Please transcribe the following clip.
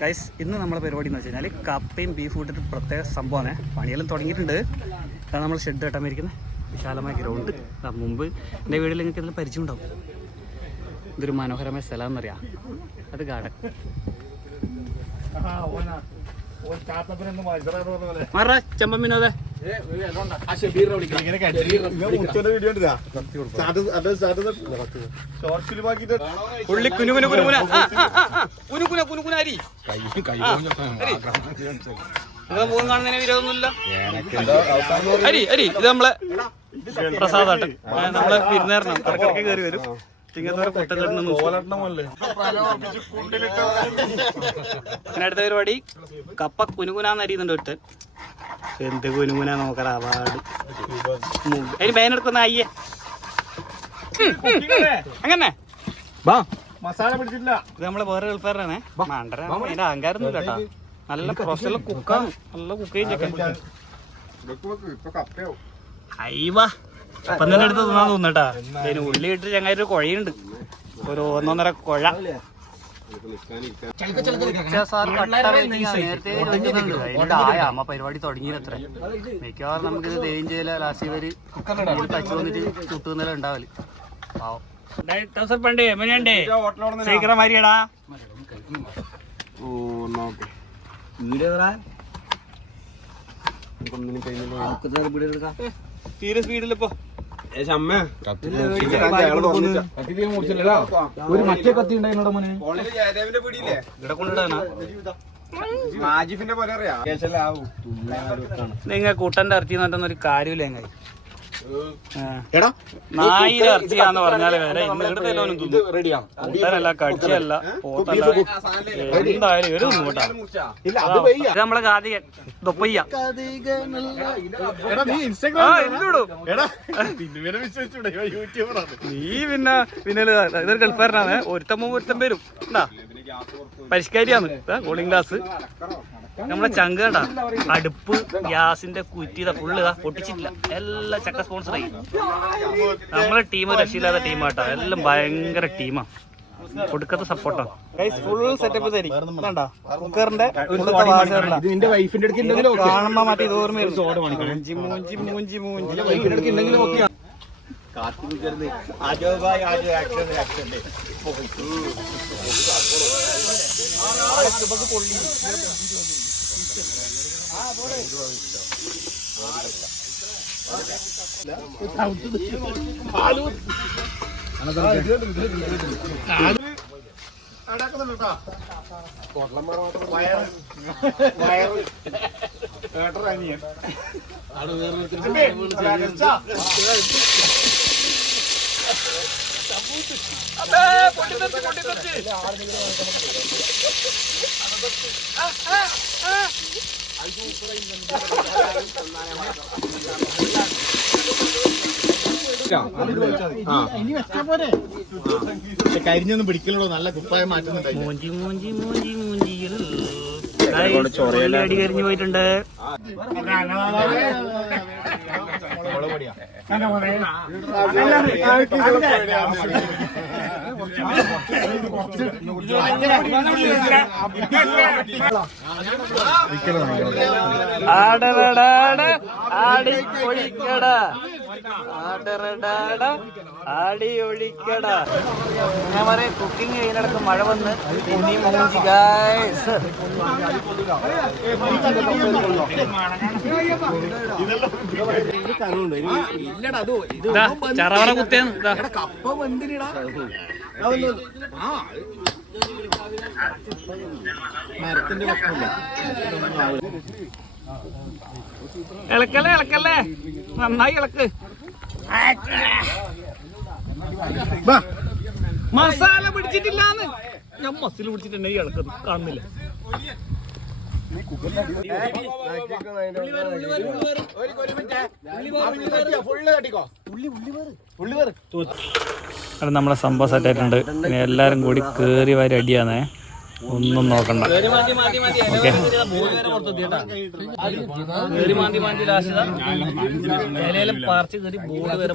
Guys ഇന്ന് നമ്മളെ പരിപാടി എന്ന് വെച്ച് കഴിഞ്ഞാൽ കപ്പയും ബീഫ് ഇട്ടിട്ട് പ്രത്യേക സംഭവമാണ്. പണിയെല്ലാം തുടങ്ങിയിട്ടുണ്ട്. അതാണ് നമ്മൾ ഷെഡ് കെട്ടാൻ ഇരിക്കുന്നത്. വിശാലമായ ഗ്രൗണ്ട്. മുമ്പ് എൻ്റെ വീട്ടിൽ നിങ്ങൾക്ക് ഇതിൽ പരിചയം ഉണ്ടാവും. ഇതൊരു മനോഹരമായ സ്ഥലം എന്നറിയാം. അത് ഗാർഡൻ. ചെമ്പമ്മിനോതെ പുള്ളി കുനുകുനാരി മുഖം കാണുന്നതിന് വിരോധമൊന്നുമില്ല. അരി അരി ഇത് നമ്മളെ പ്രസാദാട്ടൻ. നമ്മളെ വിരുന്നേരണം ഇടയ്ക്കിടയ്ക്ക് കയറി വരും. പിന്നെ അടുത്ത പരിപാടി കപ്പ കുനുകുനാന്ന് അരിയുന്നുണ്ട്. ഒറ്റ എന്ത് കുനുകുനാ നോക്കറ അവാർഡ് അതിന് ബേനെടുക്കുന്ന അയ്യേ അങ്ങനെ മസാല പിടിച്ചിട്ടില്ല. ഇത് നമ്മളെ വേറെ ഗൾഫാരനാണ്. മണ്ടര അതിന്റെ അഹങ്കാരം ഒന്നും കേട്ടാ. നല്ല പ്രൊഫഷണൽ കുക്കാണ്. നല്ല കുക്ക് ചെയ്യും. അയ്യവാ അപ്പം തന്നെ എടുത്ത് തിന്നാൻ തോന്നട്ടാ. അതിന് ഉള്ളി ഇട്ട് ചങ്ങായി ഒരു കുഴയുണ്ട്. ഒരു 1.5 കുഴ. നേരത്തെ അമ്മ പരിപാടി തുടങ്ങിയത്ര. മിക്കവാറും നമുക്കിത് ദൈവം ചെയ്യല. ലാസ്റ്റ് ഇവര് പച്ചു വന്നിട്ട് ചുട്ടുന്നേരം ഉണ്ടാവല്. പണ്ടേ എങ്ങനെയുണ്ടേ സീക്രം മാരിയടാ തീരെ സ്പീഡിലിപ്പോ ഒരു മറ്റേ കത്തി ഉണ്ടായിരുന്നോ മോനെ? നിങ്ങൾ കൂട്ടന്റെ ഇറച്ചി നട്ടൊന്നൊരു കാര്യമില്ല. എങ്ങനെ നായിര ഇറച്ചിയാന്ന് പറഞ്ഞാല് വരെ ഇന്നെടുത്തല്ലോനും കൂട്ടനല്ല കടിച്ചല്ല പോത്തല്ല എന്തായാലും ഒരു കൂട്ടാ. ഇത് നമ്മളെ കാതികൻ ദൊപ്പയ്യ. നീ പിന്നെ ഇതൊരു ഗൾഫാരനാണ്. ഒരുത്തം വരും എന്താ പരിഷ്കാരിയാന്ന്. കൂളിംഗ് ഗ്ലാസ് നമ്മളെ ചങ്ക് കണ്ടാ. അടുപ്പ് ഗ്യാസിന്റെ കുറ്റിത ഫുള്ള് പൊട്ടിച്ചിട്ടില്ല. എല്ലാം ചക്ക സ്പോൺസറായി. നമ്മളെ ടീം രക്ഷയില്ലാത്ത ടീമാട്ടാ. എല്ലാം ഭയങ്കര ടീമാ. കൊടുക്കത്തെ സപ്പോർട്ടാ. ഫുൾ സെറ്റപ്പ് തരി കണ്ടാ. കുക്കറിന്റെ കാണുമ്പോ മറ്റേ ഇത് ഓർമ്മ മൂഞ്ചി മൂഞ്ചി മൂഞ്ചി മൂഞ്ചി. കരിഞ്ഞൊന്നും പിടിക്കലോ. നല്ല കുപ്പായം മാറ്റുന്നുണ്ട്. മൂഞ്ചി മൂഞ്ചി മൂഞ്ചി മൂഞ്ചിയിൽ അടി കരിഞ്ഞു പോയിട്ടുണ്ട്. ആടി ഒഴിക്കട ആടി ഒഴിക്കട. ഞാൻ പറയാം കുക്കിംഗ് കഴിഞ്ഞിടക്ക് മഴ വന്ന് ഉണ്ണി മൂഞ്ചി ഗൈസ്. ചറവറ കുത്തിയാ കപ്പ വന്നിടാ. മരത്തിന്റെ ഇളക്കല്ലേ ഇളക്കല്ലേ നന്നായി ഇളക്ക്. മസാല പിടിച്ചിട്ടില്ലാന്ന്. ഞാൻ മസിൽ പിടിച്ചിട്ടുണ്ടെങ്കിൽ ഇളക്കുന്നു കാണുന്നില്ല. നമ്മളെ സംഭവം സെറ്റായിട്ടുണ്ട്. ഇനി എല്ലാരും കൂടി കേറി വാരി അടിയാന്നേ. ഒന്നും നോക്കണ്ട. ഓക്കെ പറിച്ച് കയറി ബോർഡ് വരെ